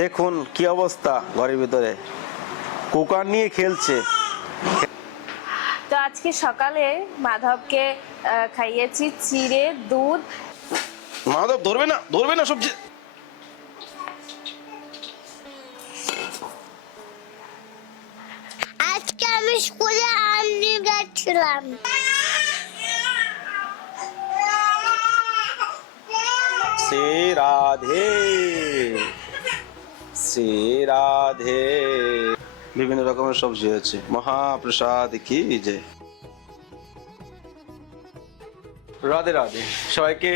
দেখুন কি অবস্থা, ঘরের ভিতরে কুকার নিয়ে খেলছে। তো আজকে সকালে মাধবকে খাইয়েছি চিড়ে দুধ। মাধব ধরবে না সবজি। আজকে আমি স্কুলে আম নিয়ে যাচ্ছিলাম। শ্রী রাধে শ্রী রাধে। বিভিন্ন রকমের সবজি হয়েছে। মহাপ্রসাদ কি যে। রাধে রাধে সবাইকে,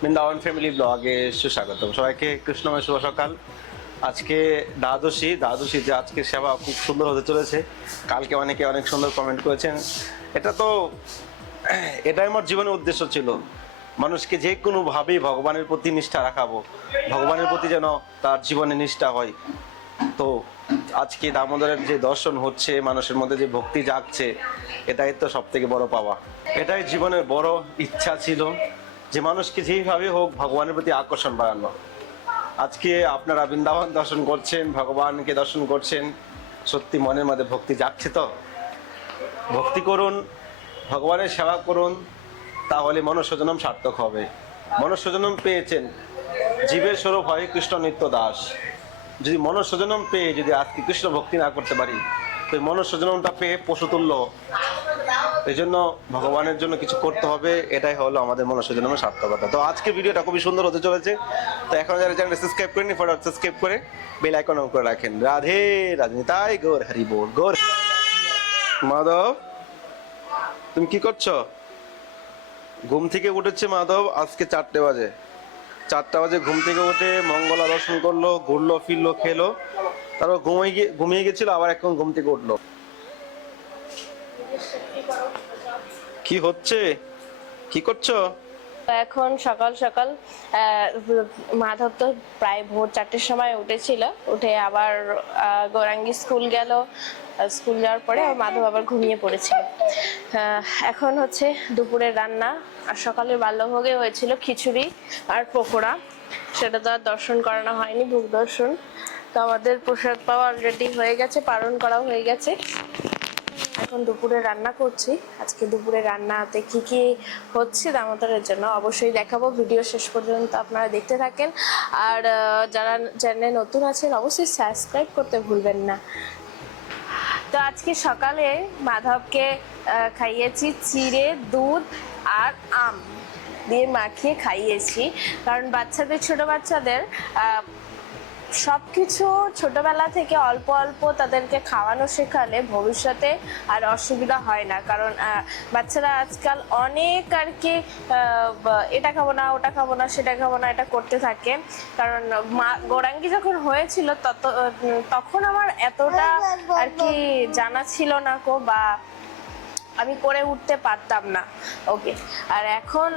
বৃন্দাবন ফ্যামিলি ব্লগে সুস্বাগতম। সবাইকে কৃষ্ণময় শুভ সকাল। আজকে দ্বাদশীতে আজকে সেবা খুব সুন্দর হতে চলেছে। কালকে অনেকে অনেক সুন্দর কমেন্ট করেছেন। এটাই আমার জীবনের উদ্দেশ্য ছিল, মানুষকে যে কোনোভাবেই ভগবানের প্রতি নিষ্ঠা রাখাবো, ভগবানের প্রতি যেন তার জীবনে নিষ্ঠা হয়। তো আজকে দামোদরের যে দর্শন হচ্ছে, মানুষের মধ্যে যে ভক্তি জাগছে, এটাই তো সব থেকে বড় পাওয়া। এটাই জীবনের বড় ইচ্ছা ছিল, যে মানুষকে যেভাবে হোক ভগবানের প্রতি আকর্ষণ বাড়ানো। আজকে আপনারা বৃন্দাবন দর্শন করছেন, ভগবানকে দর্শন করছেন, সত্যি মনের মধ্যে ভক্তি জাগছে তো? ভক্তি করুন, ভগবানের সেবা করুন, তাহলে মনুষ্যজন্ম সার্থক হবে। মনুষ্যজন্ম পেয়েছেন, জীবের স্বরূপ হয় কৃষ্ণ নিত্য দাস। যদি মনুষ্যজন্ম পেয়ে যদি আজকে কৃষ্ণ ভক্তি না করতে পারি, তো মনুষ্যজন্মটা পেয়ে পশুতুল্য। এই জন্য ভগবানের জন্য কিছু করতে হবে, এটাই হলো আমাদের মনুষ্যজন্মের সার্থকতা। তো আজকে ভিডিওটা খুবই সুন্দর হতে চলেছে। তো এখন যারা চ্যানেলটা সাবস্ক্রাইব করেনি, ফটাফট সাবস্ক্রাইব করে বেল আইকন অন করে রাখেন। রাধে রাধে, তাই গৌর হরি বল। গৌর মাধব, তুমি কি করছো? ঘুম থেকে উঠেছে মাধব আজকে 4টে বাজে। 4টা বাজে ঘুম থেকে উঠে মঙ্গলা দর্শন করলো, ঘুরলো ফিরলো, খেলো, তারপর ঘুমিয়ে গেছিল, আবার এখন ঘুম থেকে উঠলো। কি হচ্ছে, কি করছো? এখন সকাল সকাল মাধব তো প্রায় ভোর 4টের সময় উঠেছিল, উঠে আবার গৌরাঙ্গী স্কুল গেল। স্কুল যাওয়ার পরে মাধব আবার ঘুমিয়ে পড়েছিল। এখন হচ্ছে দুপুরের রান্না। আর সকালে বাল্যভোগে হয়েছিল খিচুড়ি আর পকোড়া, সেটা তো আর দর্শন করানো হয়নি, ভোগ দর্শন। তো আমাদের প্রসাদ পাওয়া অলরেডি হয়ে গেছে, পালন করাও হয়ে গেছে। এখন দুপুরে রান্না করছি। আজকে দুপুরে রান্নাতে কি কি হচ্ছে দামোদরের জন্য অবশ্যই দেখাবো। ভিডিও শেষ পর্যন্ত আপনারা দেখতে থাকেন। আর যারা চ্যানেলে নতুন আছেন অবশ্যই সাবস্ক্রাইব করতে ভুলবেন না। তো আজকে সকালে মাধবকে খাইয়েছি চিড়ে দুধ আর আম দিয়ে মাখিয়ে খাইয়েছি। কারণ ছোট বাচ্চাদের সবকিছু ছোটবেলা থেকে অল্প অল্প তাদেরকে খাওয়ানো শেখালে ভবিষ্যতে আর অসুবিধা হয় না। কারণ বাচ্চারা আজকাল অনেক আর কি এটা খাবো না, ওটা খাবো না, সেটা খাবো না, এটা করতে থাকে। কারণ গৌরাঙ্গী যখন হয়েছিল তখন আমার এতটা আর কি জানা ছিল না বা আমি করে উঠতে পারতাম না ওকে। আর এখন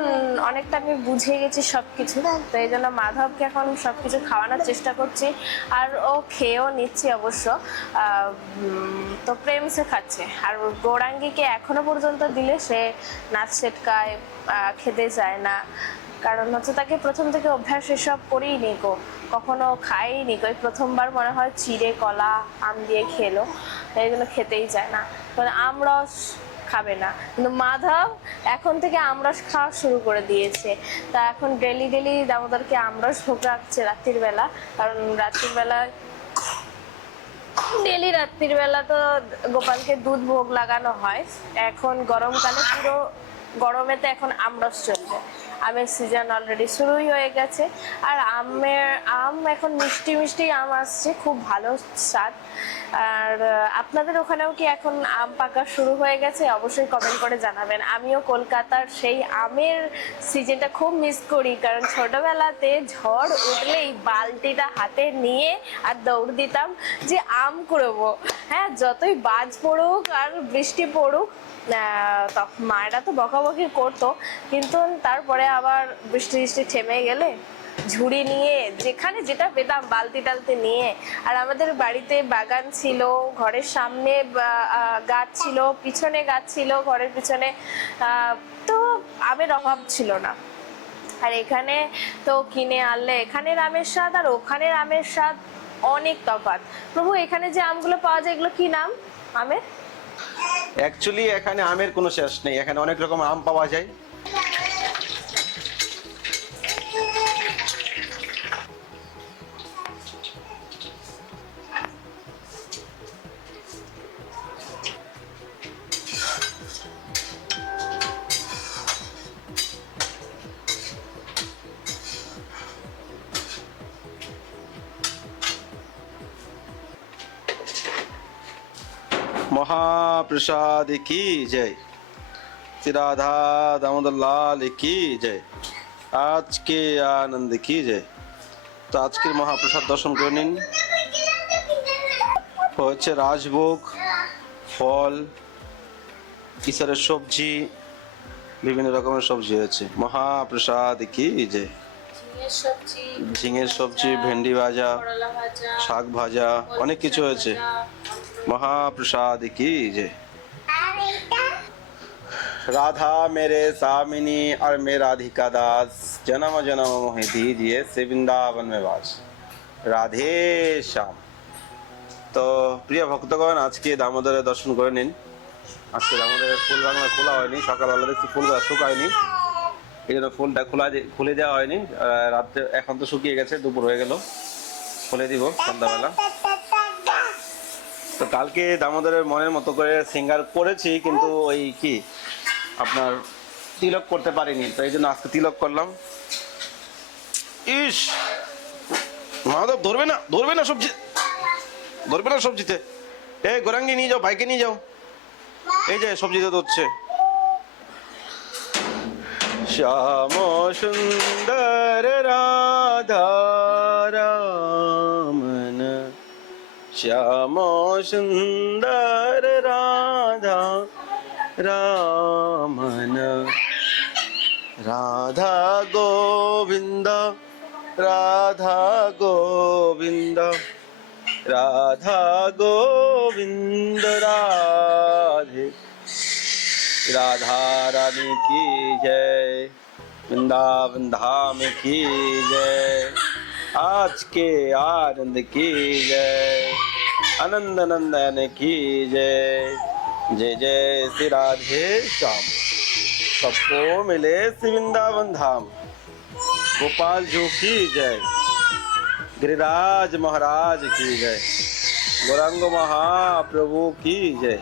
অনেকটা আমি বুঝে গেছি সবকিছু, তো এই জন্য মাধবকে এখন সবকিছু খাওয়ানোর চেষ্টা করছি। আর ও খেয়েও নিচ্ছে অবশ্য, তো প্রেম সে খাচ্ছে। আর গৌরাঙ্গীকে এখনো পর্যন্ত দিলে সে নাচ ছেটকায়, খেতে চায় না। কারণ হচ্ছে তাকে প্রথম থেকে অভ্যাস এসব করেই নি কখনো খাইনি ওই প্রথমবার মনে হয় চিড়ে কলা আম দিয়ে খেলো, এই জন্য খেতেই চায় না। মানে আমরস খাবে না, কিন্তু মাধব এখন থেকে আমরস খাওয়া শুরু করে দিয়েছে। তা এখন ডেলি দামোদরকে আমরস ভোগ রাখছে রাত্রির বেলা। কারণ রাত্রির বেলা তো গোপালকে দুধ ভোগ লাগানো হয়। এখন গরমকালে পুরো গরমেতে এখন আমরস চলবে। আমের সিজন অলরেডি শুরুই হয়ে গেছে। আর আম এখন মিষ্টি মিষ্টি আম আসছে, খুব ভালো স্বাদ। আর আপনাদের ওখানেও কি এখন আম পাকা শুরু হয়ে গেছে? অবশ্যই কমেন্ট করে জানাবেন। আমিও কলকাতার সেই আমের সিজনটা খুব মিস করি। কারণ ছোটবেলাতে ঝড় উঠলেই বালতিটা হাতে নিয়ে আর দৌড় দিতাম যে আম কুড়োবো। হ্যাঁ, যতই বাজ পড়ুক আর বৃষ্টি পড়ুক, মায়েরা তো বকাবকি করতো, কিন্তু তারপরে আবার বৃষ্টি থেমে গেলে ঝুড়ি নিয়ে যেখানে যেটা পেতাম বালতি টালতি নিয়ে। আর আমাদের বাড়িতে বাগান ছিল, ঘরের সামনে গাছ ছিল, পিছনে গাছ ছিল ঘরের পিছনে, তো আমের অভাব ছিল না। আর এখানে তো কিনে আনলে এখানের আমের স্বাদ আর ওখানের আমের স্বাদ অনেক তফাৎ। প্রভু, এখানে যে আমগুলো পাওয়া যায় এগুলো কি নাম আমের? অ্যাকচুয়ালি এখানে আমের কোনো শেষ নেই, এখানে অনেক রকম আম পাওয়া যায়। महाप्रसाद की जय, श्री राधा दामोदर लाल की जय, आज के आनंद की जय। তো আজকের মহাপ্রসাদ দর্শন করে নিন। হচ্ছে রাজভোগ, ফল, কিশোরের সবজি, বিভিন্ন রকমের সবজি হয়েছে। মহাপ্রসাদ কি জয়। ঝিঙের সবজি, ভেন্ডি ভাজা, শাক ভাজা, অনেক কিছু হয়েছে। महाप्रसाद की जय। राधा मेरे सामिनी और मैं राधिका दास, जन्म जन्म मोहि दीजिए से वृंदावन में वास, রাধে শ্যাম। তো প্রিয় ভক্তগণ, আজকে দামোদরের দর্শন করে নিন। আজকে দামোদরের ফুল বাংলা খোলা হয়নি, সকালবেলা দেখছি ফুলগুলো শুকায়নি, এই জন্য ফুলটা খুলে দেওয়া হয়নি। রাত্রে এখন তো শুকিয়ে গেছে, দুপুর হয়ে গেল, খুলে দিব সন্ধ্যাবেলা। তো কালকে দামোদরের মনের মতো করে সিঙ্গার করেছি, কিন্তু ওই কি আপনার তিলক করতে পারিনি, তো এই জন্য আজকে তিলক করলাম। ইস, মাধব ধরবে না সবজিতে। এই গোরাঙ্গি নিয়ে যাও, ভাইকে নিয়ে যাও, এই যে সবজিতে ধরছে। শ্যাম সুন্দর রাধা রামন, শ্যাম সুন্দর রাধা রামন, রাধা গোবিন্দ রাধা গোবিন্দ রাধা গোবিন্দ রাধে राधा रानी की जय, वृंदावन धाम की जय, आज के आनंद की जय, आनंद नंदन की जय, जय जय श्री राधे श्याम। सबको मिले श्री वृंदावन धाम, गोपाल जी की जय, गिरिराज महाराज की जय, गौरांग महाप्रभु की जय।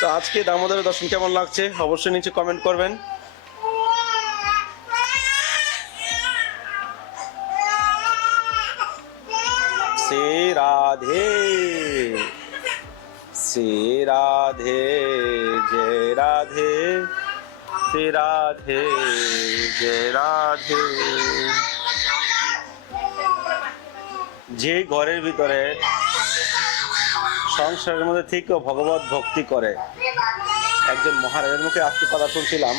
তো আজকে দামোদরের দর্শন কেমন লাগছে অবশ্যই নিচে কমেন্ট করবেন। শ্রী রাধে শ্রী রাধে জয় রাধে, শ্রী রাধে জয় রাধে। যে ঘরের ভিতরে সংসারের মধ্যে থেকেও ভগবত ভক্তি করে, একজন মহারাজের মুখে আজকে কথা শুনছিলাম,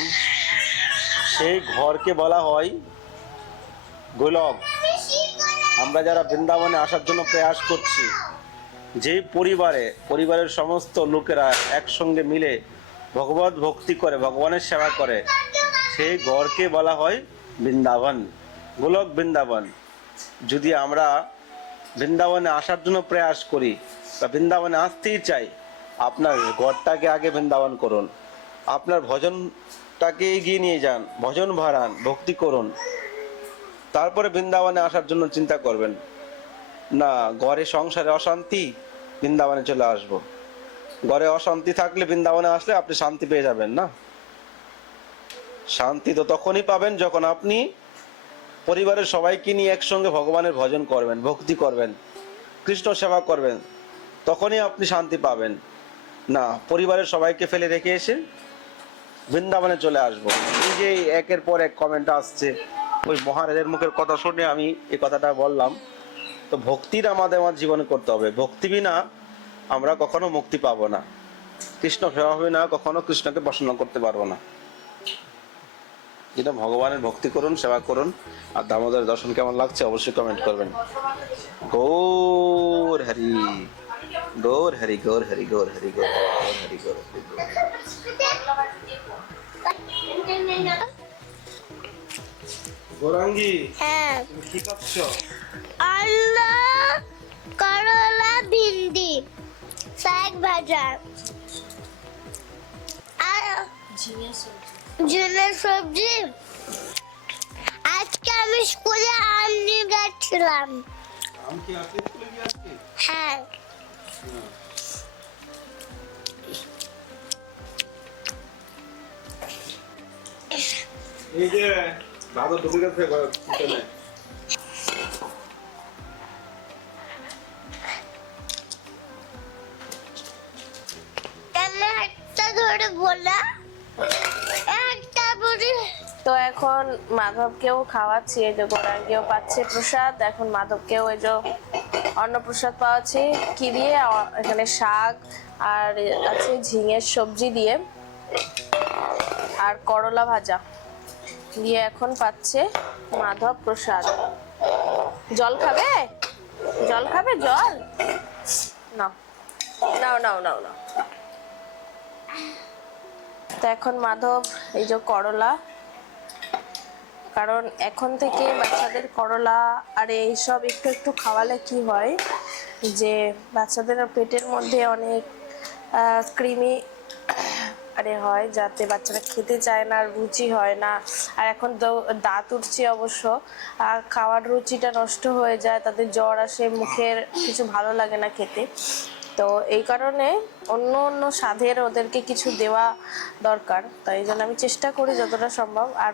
সেই ঘরকে বলা হয় গোলক। আমরা যারা বৃন্দাবনে আসার জন্য প্রয়াস করছি, যে পরিবারের সমস্ত লোকেরা একসঙ্গে মিলে ভগবত ভক্তি করে, ভগবানের সেবা করে, সেই ঘরকে বলা হয় বৃন্দাবন, গোলক বৃন্দাবন। যদি আমরা বৃন্দাবনে আসার জন্য প্রয়াস করি বা বৃন্দাবনে আসতেই চাই, আপনার ঘরটাকে আগে বৃন্দাবন করুন, আপনার ভজনটাকে এগিয়ে নিয়ে যান, ভজন বাড়ান, ভক্তি করুন, তারপরে বৃন্দাবনে আসার জন্য চিন্তা করবেন। না ঘরে সংসারে অশান্তি, বৃন্দাবনে চলে আসবো। ঘরে অশান্তি থাকলে বৃন্দাবনে আসলে আপনি শান্তি পেয়ে যাবেন না। শান্তি তো তখনই পাবেন যখন আপনি পরিবারের সবাইকে নিয়ে একসঙ্গে ভগবানের ভজন করবেন, ভক্তি করবেন, কৃষ্ণ সেবা করবেন, তখনই আপনি শান্তি পাবেন। না পরিবারের সবাইকে ফেলে রেখে এসে বৃন্দাবনে চলে আসবো। এই যে একের পর এক কমেন্ট আসছে, ওই মহারাজের মুখের কথা শুনে আমি এই কথাটা বললাম। তো ভক্তির আমার জীবনে করতে হবে, ভক্তি বিনা আমরা কখনো মুক্তি পাবো না, কৃষ্ণ সেবা হবে না, কখনো কৃষ্ণকে প্রসন্ন করতে পারবো না। যেটা ভগবানের ভক্তি করুন, সেবা করুন। আর দামোদরের দর্শন কেমন লাগছে অবশ্যই কমেন্ট করবেন। গৌর হরি, গৌর হরি, গৌর হরি, গৌর হরি, গৌর হরি, গৌর হরি, গৌর হরি। গৌরাঙ্গী হ্যাঁ তুমি কি খাচ্ছ? আলু করলা ভিন্ডি শাক ভাজা আর ঝিঙের সবজি। আজকে আমি স্কুলে আম নিয়ে গেছিলাম। আম কি আছে স্কুলে গিয়ে আজকে? হ্যাঁ এই যে দাদা ঢুকে গেছে কিচেনে। কেন একটা ধরে বলা একটা বলে তো এখন মাধবকেও খাওয়াচ্ছি, এই যে গৌরাঙ্গীও পাচ্ছে প্রসাদ, এখন মাধবকেও এই যে অন্নপ্রসাদ পাওয়াচ্ছি। কি দিয়ে? এখানে শাক আর আছে ঝিঙের সবজি দিয়ে আর করলা ভাজা দিয়ে এখন পাচ্ছে মাধব প্রসাদ। জল খাবে? জল খাবে? জল নাও নাও নাও নাও নাও। তো এখন মাধব এই যে করলা, কারণ এখন থেকে বাচ্চাদের করলা আর এইসব একটু একটু খাওয়ালে কি হয় যে বাচ্চাদের পেটের মধ্যে অনেক কৃমি হয়, যাতে বাচ্চারা খেতে চায় না, রুচি হয় না। আর এখন তো দাঁত উঠছে অবশ্য, আর খাওয়ার রুচিটা নষ্ট হয়ে যায়, তাদের জ্বর আসে, মুখের কিছু ভালো লাগে না খেতে। তো এই কারণে অন্য অন্য স্বাদের ওদেরকে কিছু দেওয়া দরকার। তাই এই জন্য আমি চেষ্টা করি যতটা সম্ভব। আর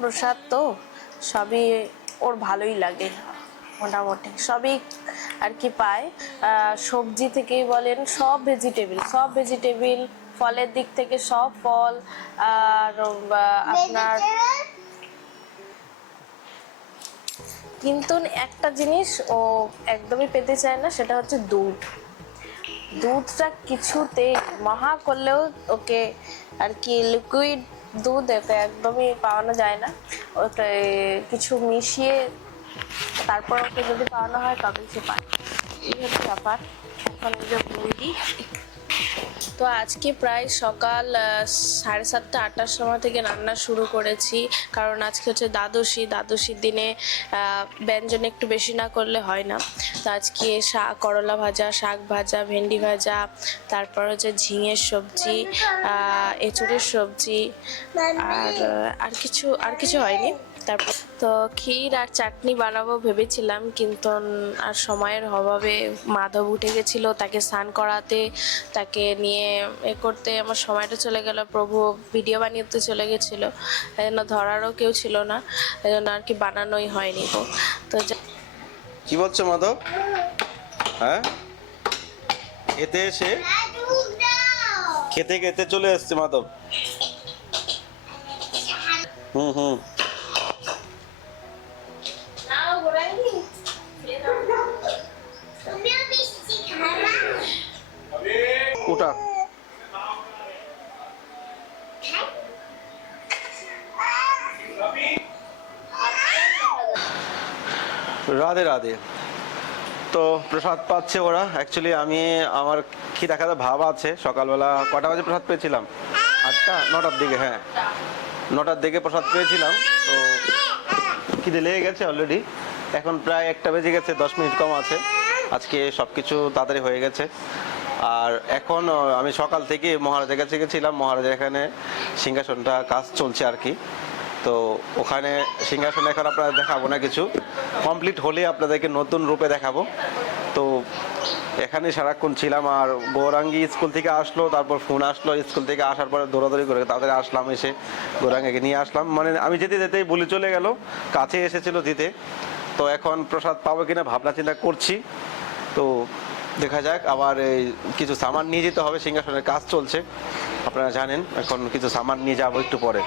প্রসাদ তো সবই ওর ভালোই লাগে, মোটামুটি সবই আর কি পায়। সবজি থেকেই বলেন, সব ভেজিটেবিল, ফলের দিক থেকে সব ফল। আর আপনার কিন্তু একটা জিনিস ও একদমই পেতে চায় না, সেটা হচ্ছে দুধটা কিছুতেই মহা করলেও ওকে আর কি লিকুইড দুধ ওকে একদমই পাওয়ানো যায় না। ওটা কিছু মিশিয়ে তারপর ওকে যদি পাওয়ানো হয় তবেই সে পায়। এই হচ্ছে ব্যাপার। এখন এই যে মুরগি, তো আজকে প্রায় সকাল 7:30 8টার সময় থেকে রান্না শুরু করেছি, কারণ আজকে হচ্ছে দ্বাদশীর দিনে ব্যঞ্জন একটু বেশি না করলে হয় না। তো আজকে করলা ভাজা, শাক ভাজা, ভেন্ডি ভাজা, তারপর হচ্ছে ঝিঙের সবজি, এঁচড়ের সবজি, আর কিছু হয়নি। তারপর তো ক্ষীর আর চাটনি বানাবো ভেবেছিলাম, কিন্তু আর সময়ের অভাবে মাধব উঠে গেছিলো, তাকে স্নান করাতে, তাকে নিয়ে করতে আমার সময়টা চলে গেল। প্রভু ভিডিও বানিয়ে চলে গেছিলো, এই জন্য ধরারও কেউ ছিল না, এই জন্য আর কি বানানোই হয়নি। তো কি বলছো মাধব? হ্যাঁ, খেতে এসে খেতে খেতে চলে এসছে মাধব। হুম ওটা রাধে রাধে। তো প্রসাদ পাচ্ছে ওরা। অ্যাকচুয়ালি আমার কি দেখাতে ভাব আছে, সকালবেলা কটা বাজে প্রসাদ পেয়েছিলাম? 8টা 9টার দিকে, হ্যাঁ 9টার দিকে প্রসাদ পেয়েছিলাম। তো খিদে লেগে গেছে অলরেডি, এখন প্রায় 1টা বেজে গেছে, 10 মিনিট কম আছে। আজকে সব কিছু তাড়াতাড়ি হয়ে গেছে। আর এখন আমি সকাল থেকে মহারাজের কাছে গেছিলাম, মহারাজের এখানে সিংহাসনটা কাজ চলছে আর কি। তো ওখানে সিংহাসন এখন আপনাদের দেখাবো না, কিছু কমপ্লিট হলে আপনাদেরকে নতুন রূপে দেখাবো। তো এখানে সারাক্ষণ ছিলাম। আর গৌরাঙ্গী স্কুল থেকে আসলো, তারপর ফোন আসলো, স্কুল থেকে আসার পরে দৌড়াদৌড়ি করে তাড়াতাড়ি আসলাম, এসে গৌরাঙ্গীকে নিয়ে আসলাম। মানে আমি যেতে যেতেই বলে চলে গেল, কাছে এসেছিল দিতে। তো এখন প্রসাদ পাবো কিনা ভাবনা চিন্তা করছি। তো দেখা যাক। আবার এই কিছু সামান নিয়ে যেতে হবে, সিংহাসনের কাজ চলছে আপনারা জানেন। এখন কিছু সামান নিয়ে যাবো একটু পরে।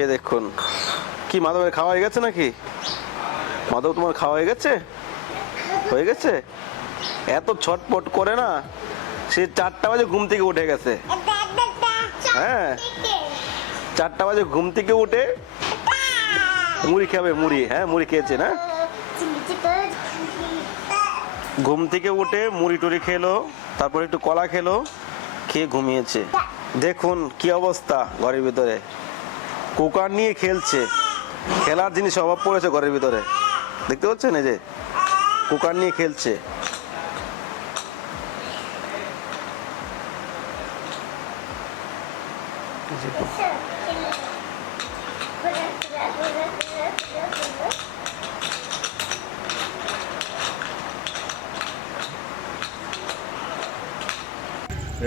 এ দেখুন, কি মাধবের খাওয়া হয়ে গেছে নাকি? মাধব তোমার খাওয়া হয়ে গেছে? হয়ে গেছে? এত ছটপট করে না, সে 4টা বাজে ঘুম থেকে উঠে গেছে। হ্যাঁ 4টা বাজে ঘুম থেকে উঠে মুড়ি খাবে, মুড়ি, হ্যাঁ মুড়ি খেয়েছে না? ঘুম থেকে উঠে মুড়ি টুড়ি খেলো, তারপর একটু কলা খেলো, খেয়ে ঘুমিয়েছে। দেখুন কি অবস্থা ঘরের ভিতরে, কুকার নিয়ে খেলছে, খেলার জিনিস অভাব পড়েছে ঘরের ভিতরে, দেখতে পাচ্ছেন এই যে কুকার নিয়ে খেলছে।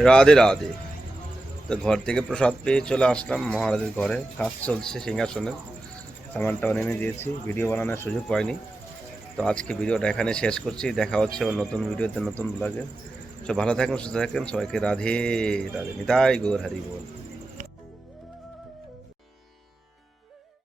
রাধে রাধে। তো ঘর থেকে প্রসাদ পেয়ে চলে আসলাম মহারাজের ঘরে, কাজ চলছে সিংহাসনের, সামানটা এনে দিয়েছি, ভিডিও বানানোর সুযোগ পাইনি। তো আজকে ভিডিওটা এখানে শেষ করছি, দেখা হচ্ছে ওর নতুন ভিডিওতে নতুন ব্লগে। সব ভালো থাকেন, সুস্থ থাকেন, সবাইকে রাধে রাধে, নিতাই গৌর হরি বল।